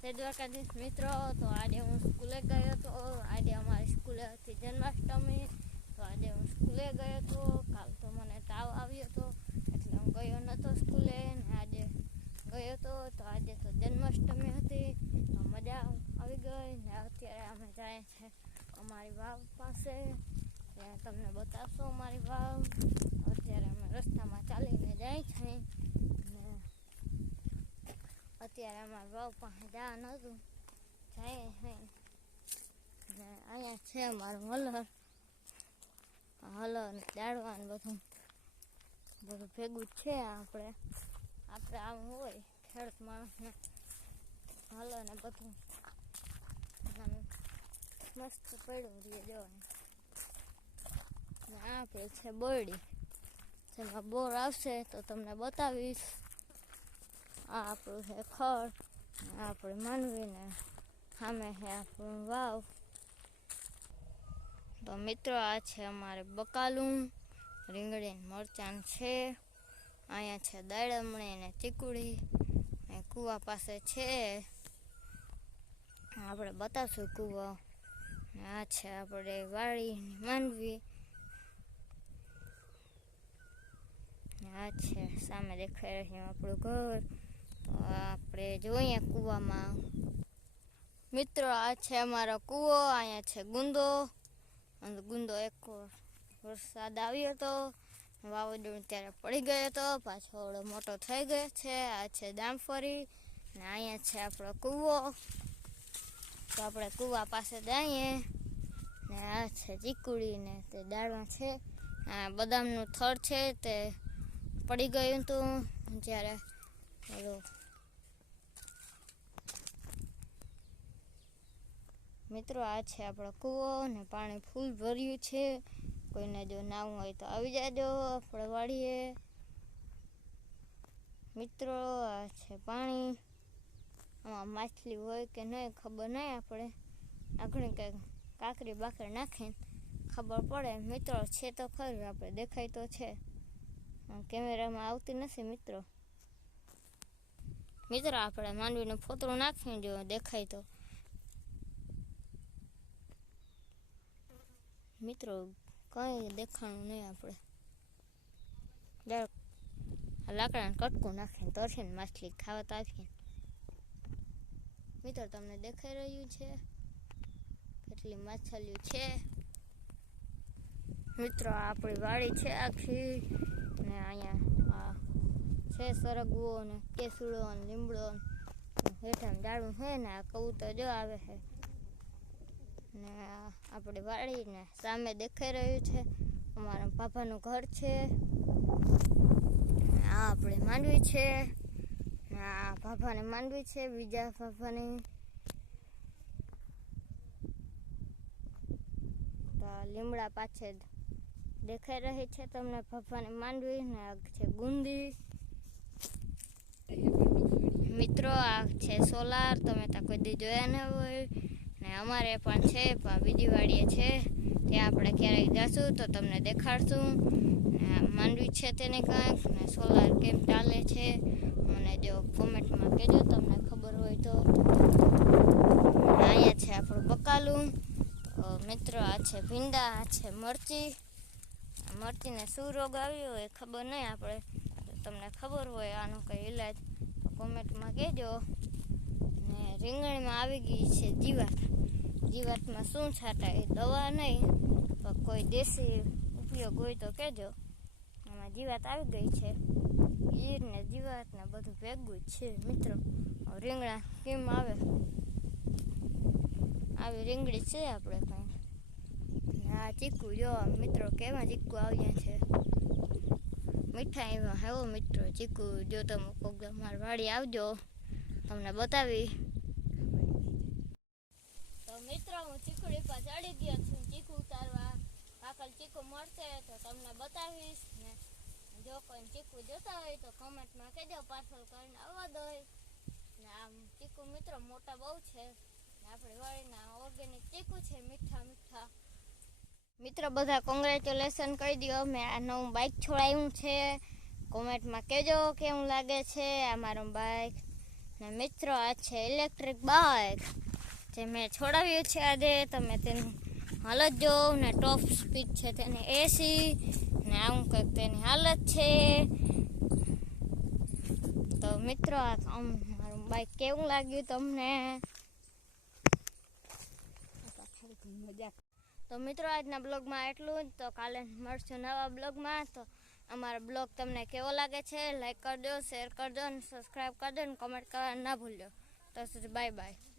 જય દ્વારકાધીશ મિત્રો તો આજે હું સ્કૂલે ગયો હતો આજે અમારી સ્કૂલે હતી જન્માષ્ટમી તો આજે હું સ્કૂલે ગયો હતો કાલ તો મને તાવ આવ્યો હતો એટલે હું ગયો નહોતો સ્કૂલે ને આજે ગયો હતો તો આજે તો જન્માષ્ટમી હતી તો મજા આવી ગઈ ને અત્યારે અમે જાય છે અમારી વાવ પાસે ત્યાં તમને બતાવશો અમારી વાવ અત્યારે અમે રસ્તામાં ચાલીને જાય છે અત્યારે અમારા બહુ પાસે જવાનું હતું. જાય અહીંયા છે અમારું હલર હલર ને દાડવા બધું. બધું ભેગું જ છે આપણે. આપણે આમ હોય ખેડૂત માણસને. હલો ને બધું. મસ્ત પડ્યું રહીએ જવાનું આપણે છે બોરડી. જેમાં બોર આવશે તો તમને બતાવીશ. આ આપણું છે ખડ આપણે માનવીને, સામે છે આપણું વાવ. તો મિત્રો, આ છે અમારે બકાલું, રીંગણી મરચાં છે, અહીંયા છે દાડમણી ને ચીકુડી, ને કૂવા પાસે છે. આપણે બતાવશું કૂવો. આ છે આપણે વાળી માંડવી ને આ છે સામે દેખાઈ રહ્યું આપણું ઘર. આપણે જોઈએ કૂવામાં. મિત્રો, આ છે અમારો કૂવો, અહીંયા છે ગુંદો. અને ગુંદો એક વરસાદ આવ્યો હતો વાવાઝોડું ત્યારે પડી ગયો હતો પાછો મોટો થઈ ગયો છે. આ છે દામફરી ને અહીંયા છે આપણો કૂવો. તો આપણે કૂવા પાસે જઈએ. ને આ છે ચીકુડી ને તે દાળમાં છે. આ બદામનું થડ છે તે પડી ગયું હતું. જ્યારે મિત્રો, આ છે આપણો કૂવો ને પાણી ફૂલ ભર્યું છે. કોઈને જો નાવું હોય તો આવી જાજો, આપણે વાળીએ. મિત્રો, આ છે પાણી. આમાં માછલી હોય કે નહીં ખબર નહીં આપણે. આગળ કંઈક કાકરી બાકરી નાખીને ખબર પડે. મિત્રો, છે તો ખરું, આપણે દેખાય તો છે. કેમેરામાં આવતી નથી, મિત્રો. મિત્રો, આપણે માંડવીને ફોતરું નાખીને જો દેખાય તો. મિત્રો, કંઈ દેખાણું નહીં આપણે. લાકડાને કટકું નાખીને તરસીને માછલી ખાવા તાકીને મિત્રો, તમને દેખાઈ રહ્યું છે કેટલી માછલીઓ છે. મિત્રો આપણી વાડી છે આખી. ને અહીંયા આ છે સરગવો ને કેસુડો ને લીમડો હેઠા ડાળું છે ને આ કબૂતર જો આવે છે. ને આપણી વાડીને સામે દેખાઈ રહ્યું છે. અમારા પાપાનું ઘર છે. આ આપણી માંડવી છે. આ પાપાની માંડવી છે, બીજા પાપાની. લીમડા પાછળ દેખાઈ રહી છે તમને પપ્પાની માંડવી ને છે ગુંદી. મિત્રો, આ છે સોલાર, તમે ત્યાં કોઈ દી જોયા ન હોય. ને અમારે પણ છે, પણ બીજી વાડીએ છે. ત્યાં આપણે ક્યારેક જશું તો તમને દેખાડશું. માંડવી છે તેને કાંઈક, ને સોલાર કેમ ચાલે છે? મને જો કોમેન્ટમાં કહેજો, તમને ખબર હોય તો. અહીંયા છે આપણું બકાલું. મિત્રો, આ છે ભીંડા, આ છે મરચી. મરચીને શું રોગ આવ્યો હોય ખબર નહીં આપણે. તમને ખબર હોય આનો કંઈ ઈલાજ કોમેન્ટમાં કહેજો. ને રીંગણીમાં આવી ગઈ છે જીવાત. જીવાતમાં શું છાંટાય દવા નહીં, પણ કોઈ દેશી ઉપયોગ હોય તો કહેજો. આમાં જીવાત આવી ગઈ છે. ઈર ને જીવાત ને બધું ભેગું છે, મિત્રો. રીંગણા કેમ આવે? આવી રીંગણી છે આપણે કંઈ આ ચીકુ જો, મિત્રો, કેવા ચીકુ આવ્યા છે? મીઠા એવા, હેવો, મિત્રો, ચીકુ જો તમે કોક મારી વાડી આવજો, તમને બતાવી મિત્રો હું ચીકડી પર ચડી ગયો છું ચીકુ ઉતારવા પાકલ ચીકુ મળશે તો તમને બતાવીશ ને જો કોઈ ચીકુ જોતા હોય તો કમેન્ટમાં કહેજો, પાર્સલ કરીને આવવા દો. ને આમ ચીકુ મિત્રો મોટા બહુ છે. ને આપણે વાળીના ઓર્ગેનિક ચીકુ છે, મીઠા મીઠા. મિત્રો બધા કોંગ્રેચ્યુલેશન કહી દો. મેં આ નવું બાઇક છોડાયું છે. કોમેન્ટમાં કહેજો કેવું લાગે છે આ મારું બાઇક ને મિત્રો, આ છે ઇલેક્ટ્રિક બાઇક જે મેં છોડાવ્યું છે આજે તમે તેની હાલત જો ને ટોપ સ્પીડ છે તેની એસી ને આવું કંઈક તેની હાલત છે. તો મિત્રો, આ આમ મારું બાઇક કેવું લાગ્યું તમને? તો મિત્રો, આજના બ્લોગમાં એટલું જ. તો કાલે મળશું નવા બ્લોગમાં. તો અમારો બ્લોગ તમને કેવો લાગે છે લાઈક કરજો શેર કરજો અને સબસ્ક્રાઈબ કરજો અને કમેન્ટ કરવા ના ભૂલજો. તો સુધી બાય બાય